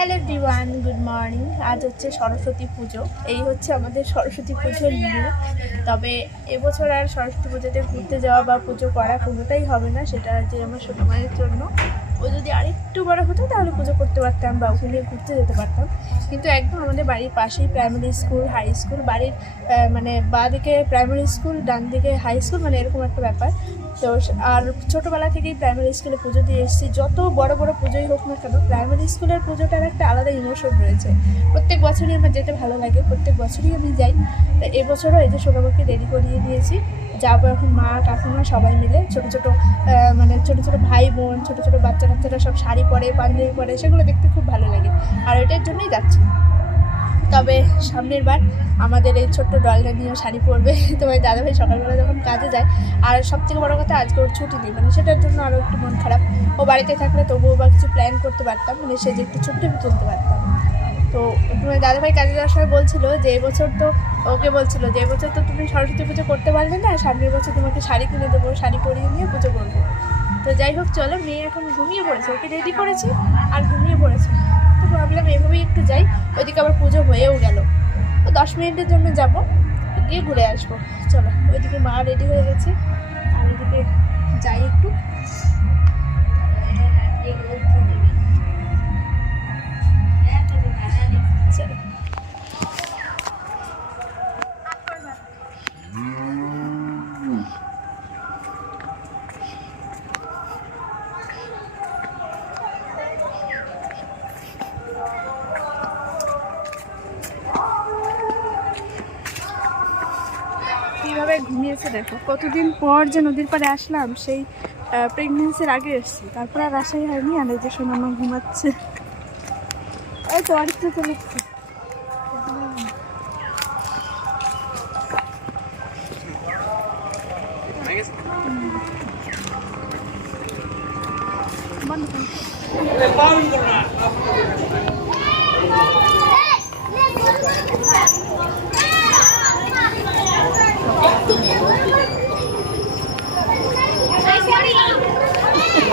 Hello ডিওয়ান good morning আজ হচ্ছে সরস্বতী পুজো। এই হচ্ছে আমাদের সরস্বতী পুজোর লুক তবে এবছর আর সরস্বতী পুজোতে ঘুরতে যাওয়া বা পুজো করা কোনোটাই হবে না, সেটা যে আমার ছোটো মায়ের জন্য। ও যদি আরেকটু বড় হতো, তাহলে পুজো করতে পারতাম বা ওকে নিয়ে ঘুরতে যেতে পারতাম। কিন্তু একদম আমাদের বাড়ির পাশেই প্রাইমারি স্কুল হাই স্কুল বাড়ির মানে বা দিকে প্রাইমারি স্কুল ডান দিকে হাই স্কুল মানে এরকম একটা ব্যাপার। তো আর ছোটোবেলা থেকেই প্রাইমারি স্কুলে পুজো দিয়ে এসেছি। যত বড় বড় পুজোই হোক না কেন প্রাইমারি স্কুলের পুজোটার একটা আলাদা ইমোশন রয়েছে। প্রত্যেক বছরই আমার যেতে ভালো লাগে, প্রত্যেক বছরই আমি যাই। তো এবছরও এই যে সোনামাকে রেডি করিয়ে দিয়েছি। যাব এখন মা, কাকিমা সবাই মিলে ছোটো ছোটো মানে ছোটো ছোটো ভাই বোন, ছোটো ছোটো বাচ্চা কাচ্চারা সব শাড়ি পরে, পাঞ্জাবি পরে, সেগুলো দেখতে খুব ভালো লাগে। আর ওইটার জন্যই যাচ্ছি। তবে সামনের বার আমাদের এই ছোট্ট ডলটা নিয়েও শাড়ি পরবে। তোমার দাদাভাই সকালবেলা যখন কাজে যায়, আর সব থেকে বড়ো কথা আজকে ওর ছুটি নেই মানে সেটার জন্য আরও একটু মন খারাপ। ও বাড়িতে থাকলে তবুও বা কিছু প্ল্যান করতে পারতাম মানে সে যে একটু ছুটি তুলতে পারতাম। তো তোমার দাদাভাই কাজে যাওয়ার সময় বলছিল যে এবছর তো ওকে বলছিল যে এবছর তো তুমি সরস্বতী পুজো করতে পারবে না সামনের বছর তোমাকে শাড়ি কিনে দেবো, শাড়ি পরিয়ে নিয়ে পুজো করব। তো যাই হোক, চলো, মেয়ে এখন ঘুমিয়ে পড়েছে, ওকে রেডি করেছি, আর ঘুমিয়ে পড়েছে। তো ভাবলাম এভাবেই একটু যাই, ওইদিকে আবার পুজো হয়েও গেল। তো দশ মিনিটের জন্য যাব, গিয়ে ঘুরে আসব। চলো, ওইদিকে মা রেডি হয়ে গেছে, আর ওইদিকে যাই একটু। দেখো, কতদিন পর যে নদীর পাড়ে আসলাম, সেই প্রেগনেন্সির আগে এসছি। তারপরে আর আসাই হয়নি, আর এই যে সোনামা ঘুমাচ্ছে। এই তো, আরেকটু চলে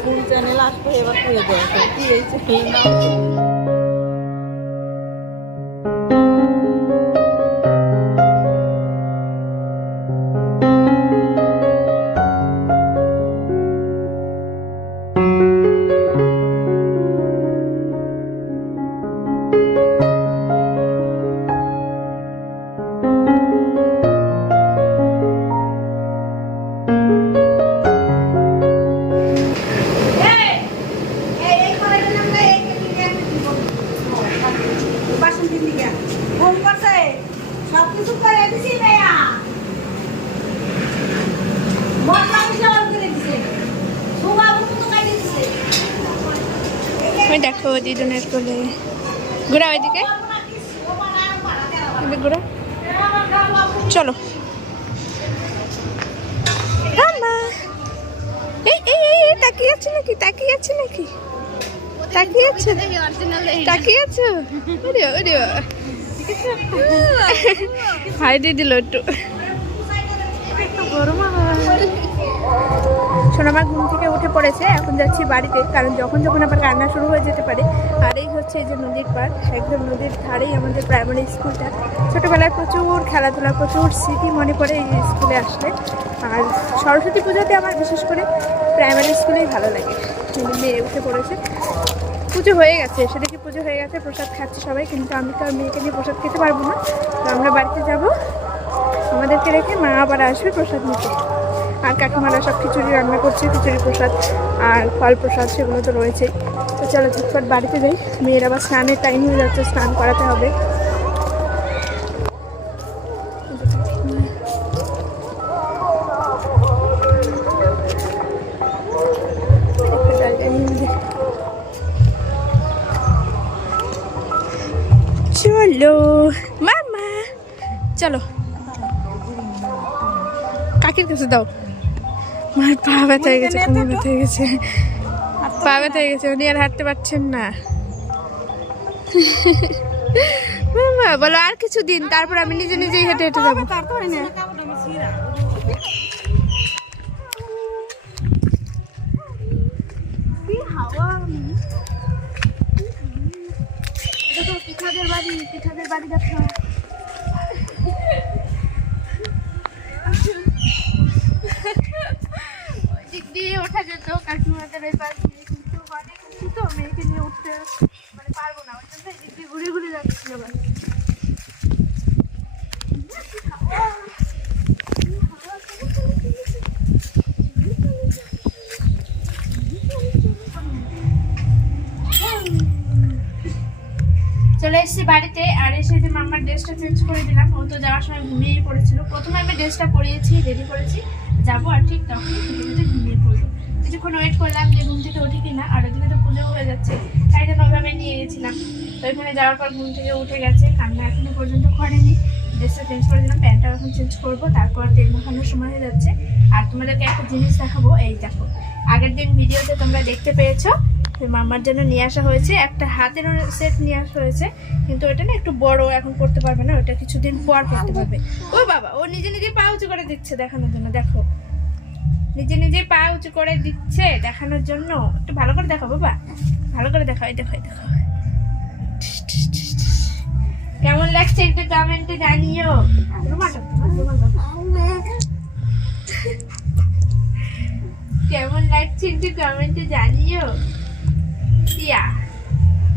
ফুল চ্যানেল আসবে এবার খুলে দেয় কি এই সবকিছু করে দিছি ভাইয়া। মশলা মিশাল করে দিছে। সুবা ওই দেখো দিদুনের কোলে। ঘোরা ওইদিকে। চলো। তাকিয়ে নাকি? তাকিয়ে নাকি? তাকিয়ে আছে? তাকিয়ে আছো? হাই দিয়ে দিল একটু সোনামার ঘুম থেকে উঠে পড়েছে, এখন যাচ্ছি বাড়িতে, কারণ যখন যখন আবার রান্না শুরু হয়ে যেতে পারে, আর এই হচ্ছে এই যে নদীর পাড়, একদম নদীর ধারেই আমাদের প্রাইমারি স্কুলটা ছোটোবেলায় প্রচুর খেলাধুলা, প্রচুর স্মৃতি মনে পড়ে এই স্কুলে আসলে। আর সরস্বতী পুজোতে আমার বিশেষ করে প্রাইমারি স্কুলেই ভালো লাগে। মেয়ে উঠে পড়েছে। পুজো হয়ে গেছে দেখি পুজো হয়ে গেছে, প্রসাদ খাচ্ছে সবাই, কিন্তু আমি তো আর মেয়েকে নিয়ে প্রসাদ খেতে পারব না। তো আমরা বাড়িতে যাব। আমাদেরকে রেখে মা আবার আসবে প্রসাদ নিতে। আর কাকিমারা সব খিচুড়ি রান্না করছে, খিচুড়ি প্রসাদ আর ফল প্রসাদ, সেগুলো তো রয়েছে। তো চলো ঝটপট বাড়িতে যাই। মেয়েরা আবার স্নানের টাইম হয়ে যাচ্ছে, স্নান করাতে হবে। চলো। কাকির কাছে দাও। মার পা ব্যথা হয়ে গেছে কোমর ব্যথা হয়ে গেছে। পা ব্যথা হয়ে গেছে উনি আর হাঁটতে পারছেন না। বাবা, বলো আর কিছু দিন তারপর আমি নিজে নিজেই হেঁটে হেঁটে যাব। তার কৃষকের বাড়ি, পিঠাদের বাড়ি যাচ্ছ দিক দিয়ে ওঠা যেত, কাকিমাদের এই পাশে কিন্তু অনেক তো মেয়েকে নিয়ে উঠতে চলে এসেছি বাড়িতে আর এসে যে মামার ড্রেসটা চেঞ্জ করে দিলাম, ও তো যাওয়ার সময় ঘুমিয়েই পড়েছিল। প্রথমে আমি ড্রেসটা পরিয়েছি রেডি করেছি। যাব আর ঠিক খেতে ঘুমিয়ে পড়ল কিছুক্ষণ ওয়েট করলাম যে ঘুম থেকে উঠে কিনা, আর ওদিকে তো পুজো হয়ে যাচ্ছে, তাই জন্য ওইভাবে নিয়ে গেছিলাম। তো ওইখানে যাওয়ার পর ঘুম থেকে উঠে গেছে, কান্না এখনও পর্যন্ত করেনি। ড্রেসটা চেঞ্জ করে দিলাম প্যান্টটা এখন চেঞ্জ করব, তারপর তেল মাখানোর সময় হয়ে যাচ্ছে। আর তোমাদেরকে একটা জিনিস দেখাবো, এই দেখো। আগের দিন ভিডিওতে তোমরা দেখতে পেয়েছ মামার জন্য নিয়ে আসা হয়েছে। একটা হাতের সেট নিয়ে আসা হয়েছে। কিন্তু ওটা না একটু বড়, এখন করতে পারবে না, ওটা কিছুদিন পর করতে পারবে। ও বাবা, ও নিজে নিজে পা উঁচু করে দিচ্ছে দেখানোর জন্য, দেখো। নিজে নিজে পা উঁচু করে দিচ্ছে দেখানোর জন্য। একটু ভালো করে দেখো বাবা। ভালো করে দেখো এই দেখো দেখো। কেমন লাগছে একটু কমেন্টে জানিও। কেমন লাগছে একটু কমেন্টে জানিও। টিয়া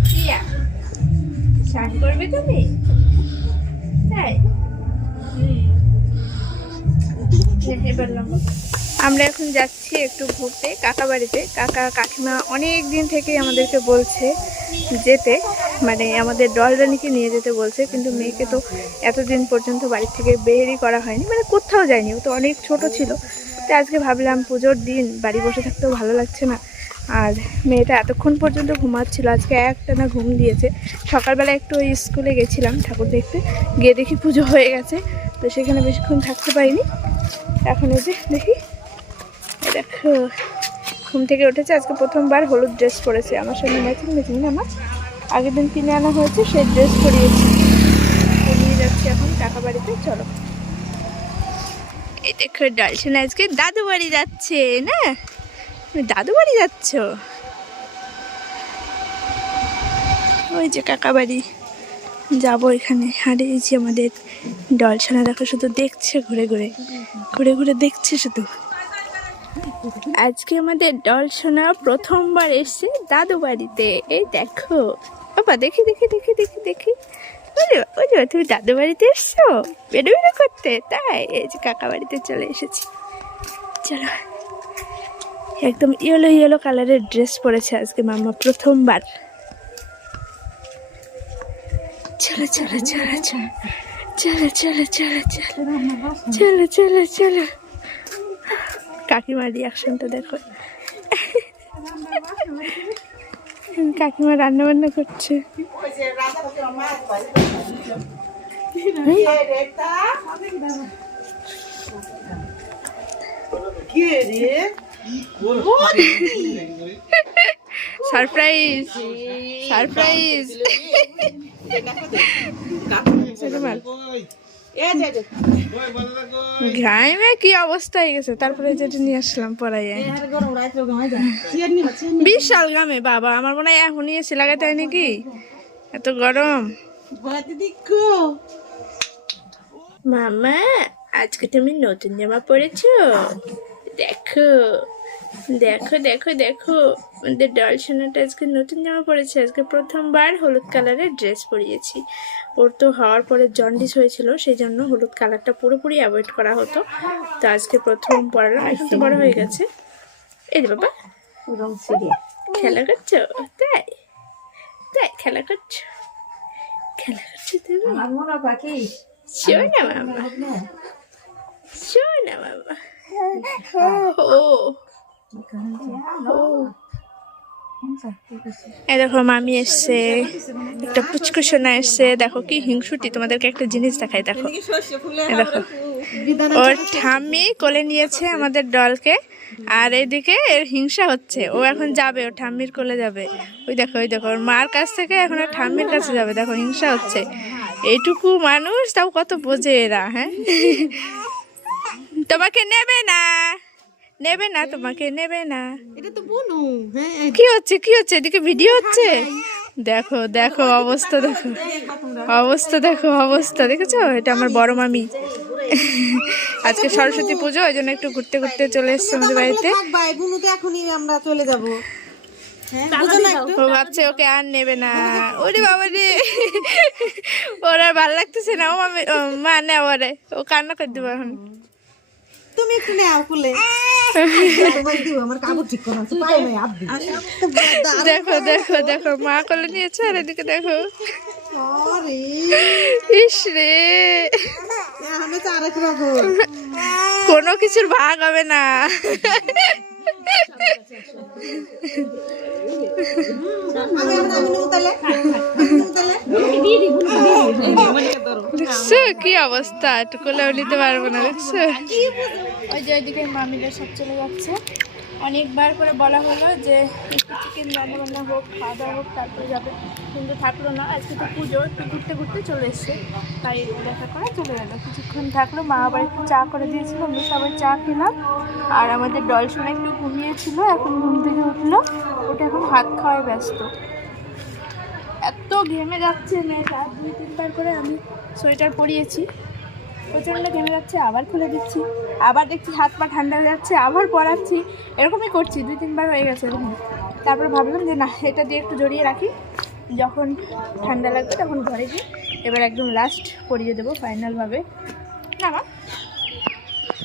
টিয়া। তাই। আমরা এখন যাচ্ছি একটু ঘুরতে, কাকা বাড়িতে। কাকা কাকিমা অনেক দিন থেকেই আমাদেরকে বলছে যেতে মানে আমাদের ডলরানিকে নিয়ে যেতে বলছে, কিন্তু মেয়েকে তো এতদিন পর্যন্ত বাড়ি থেকে বেরই করা হয়নি মানে কোথাও যায়নি। ও তো অনেক ছোট ছিল। তো আজকে ভাবলাম পুজোর দিন বাড়ি বসে থাকতেও ভালো লাগছে না। আর মেয়েটা এতক্ষণ পর্যন্ত ঘুমাচ্ছিল, আজকে একটানা ঘুম দিয়েছে। সকালবেলা একটু ওই স্কুলে গেছিলাম ঠাকুর দেখতে, গিয়ে দেখি পুজো হয়ে গেছে, তো সেখানে বেশিক্ষণ থাকতে পারিনি। এখন এই যে দেখি দেখো, ঘুম থেকে উঠেছে, আজকে প্রথমবার হলুদ ড্রেস পরেছে। আমার সঙ্গে ম্যাচিং না আমার আগের দিন কিনে আনা হয়েছে, সেই ড্রেস পরিয়েছি। নিয়ে যাচ্ছি এখন টাকা বাড়িতে, চলো। এই দেখো, ডালছেন আজকে দাদু বাড়ি যাচ্ছে, না? দাদু বাড়ি যাচ্ছ? ওই যে কাকা বাড়ি যাব এখানে। হারিয়েছি আমাদের ডলছানা, দেখো শুধু দেখছে ঘুরে ঘুরে। ঘুরে ঘুরে দেখছে শুধু। আজকে আমাদের ডলছানা প্রথমবার এসছে দাদু বাড়িতে এই দেখো। বাবা, দেখি দেখি দেখি দেখি দেখি। ওরে তুমি দাদু বাড়িতে এসছো? বেরো বেরো করতে? তাই, এই যে কাকা বাড়িতে চলে এসেছি। চলো। একদম ইয়েলো ইয়েলো কালারের ড্রেস পরেছে আজকে মাম্মা প্রথমবার। চলো চলো চলো চলো চলো চলো চলো চলো চলো চলো। চলো কাকিমার রিয়াকশনটা দেখো। কাকিমা রান্না বান্না করছে সারপ্রাইজ সারপ্রাইজ গ্রামে কি অবস্থা হয়ে গেছে? তারপরে যেটা নিয়ে আসলাম পড়াইয়ে বিশাল গ্রামে বাবা। আমার মনে হয় এখনই এসে লাগাতে হয় নাকি? এত গরম। বাতি মামা আজকে তুমি নতুন জামা পরেছো? দেখো। দেখো দেখো দেখো। আমাদের ডল সোনাটা আজকে নতুন জামা পরেছে। আজকে প্রথমবার হলুদ কালারের ড্রেস পরিয়েছি। ওর তো হওয়ার পরে জন্ডিস হয়েছিল সেই জন্য হলুদ কালারটা পুরোপুরি অ্যাভয়েড করা হতো। তো আজকে প্রথম পরালাম। এখন তো বড় হয়ে গেছে। এই যে বাবা খেলা করছ? তাই? তাই খেলা করছ? খেলা করছ তুমি? আমার মনে পাখি। শোয় না মামা। মামা। ও ও এই দেখো, মামি এসছে, একটা পুচকু সোনা এসছে। দেখো কি হিংসুটি, তোমাদেরকে একটা জিনিস দেখাই, দেখো। দেখো, ওর ঠাম্মি কোলে নিয়েছে আমাদের ডলকে, আর এদিকে এর হিংসা হচ্ছে, ও এখন যাবে ও ঠাম্মির কোলে যাবে। ওই দেখো ওই দেখো, ওর মার কাছ থেকে এখন ওর ঠাম্মির কাছে যাবে, দেখো, হিংসা হচ্ছে। এইটুকু মানুষ, তাও কত বোঝে এরা হ্যাঁ? তোমাকে নেবে না। নেবে না তোমাকে নেবে না। এটা তো বুনু হ্যাঁ। কি হচ্ছে কি হচ্ছে? এদিকে ভিডিও হচ্ছে? দেখো দেখো অবস্থা দেখো। অবস্থা দেখো অবস্থা দেখেছ? এটা আমার বড় মামি। আজকে সরস্বতী পুজো ওই জন্য একটু ঘুরতে ঘুরতে চলে এসছে আমাদের বাড়িতে। এখনই আমরা চলে যাব। হ্যাঁ ও ভাবছে ওকে আর নেবে না। ওরে বাবা রে। ওর আর ভালো লাগতেছে না। ও মামি ও মা নে ওরে। ও কান্না করে দেবো এখন। তুমি একটু নাও কুলে আমার কাপড় ঠিক করা আছে পাই নাই আব্বি দেখো দেখো দেখো মা কোলে নিয়েছে আর এদিকে দেখো। আরে ইস রে। কোনো কিছুর ভাগ হবে না। আমি আমি আমি আমি দেখছ? কি অবস্থা? একটু কোলেও নিতে পারব না, দেখছ? ওই যে ওইদিকে মামিরা সব চলে যাচ্ছে। অনেকবার করে বলা হলো যে একটু চিকেন রান্না বান্না হোক, খাওয়া দাওয়া হোক, তারপরে যাবে। কিন্তু থাকল না। আজকে তো পুজো, একটু ঘুরতে ঘুরতে চলে এসছে। তাই দেখা করে চলে গেলো। কিছুক্ষণ থাকল, মা আবার একটু চা করে দিয়েছিল। আমরা সবাই চা খেলাম। আর আমাদের ডল সোনা একটু ঘুমিয়েছিল, এখন ঘুম থেকে উঠল। ওটা এখন হাত খাওয়ায় ব্যস্ত। ঘেমে যাচ্ছে মেয়েটা। দুই, তিনবার করে আমি সোয়েটার পরিয়েছি। প্রচণ্ড ঘেমে যাচ্ছে, আবার খুলে দিচ্ছি। আবার দেখছি হাত পা ঠান্ডা হয়ে যাচ্ছে, আবার পরাচ্ছি। এরকমই করছি, দুই, তিনবার হয়ে গেছে এরকম। তারপর ভাবলাম যে না, এটা দিয়ে একটু জড়িয়ে রাখি। যখন ঠান্ডা লাগবে তখন ঘরে গিয়ে এবার একদম লাস্ট পরিয়ে দেবো ফাইনালভাবে না মা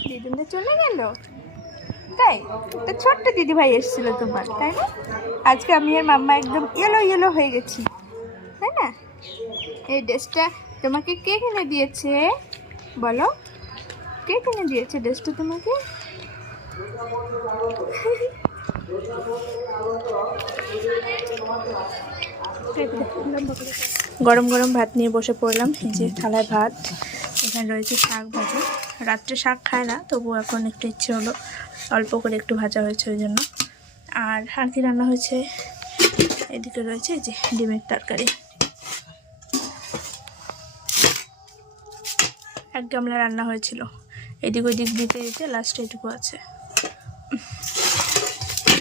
দিদিনদের চলে গেল? তাই? একটা ছোট্ট দিদি ভাই এসেছিল তোমার, তাই না? আজকে আমি আর মাম্মা একদম ইয়েলো ইয়েলো হয়ে গেছি। এই ড্রেসটা তোমাকে কে কিনে দিয়েছে? বলো। কে কিনে দিয়েছে ড্রেসটা তোমাকে? গরম গরম ভাত নিয়ে বসে পড়লাম যে থালায় ভাত। এখানে রয়েছে শাক ভাজা। রাত্রে শাক খায় না তবু এখন একটু ইচ্ছে হলো, অল্প করে একটু ভাজা হয়েছে ওই জন্য। আর আর কি রান্না হয়েছে? এদিকে রয়েছে যে ডিমের তরকারি। এক গামলা রান্না হয়েছিল। এদিক ওদিক দিতে দিতে লাস্টে এটুকু আছে।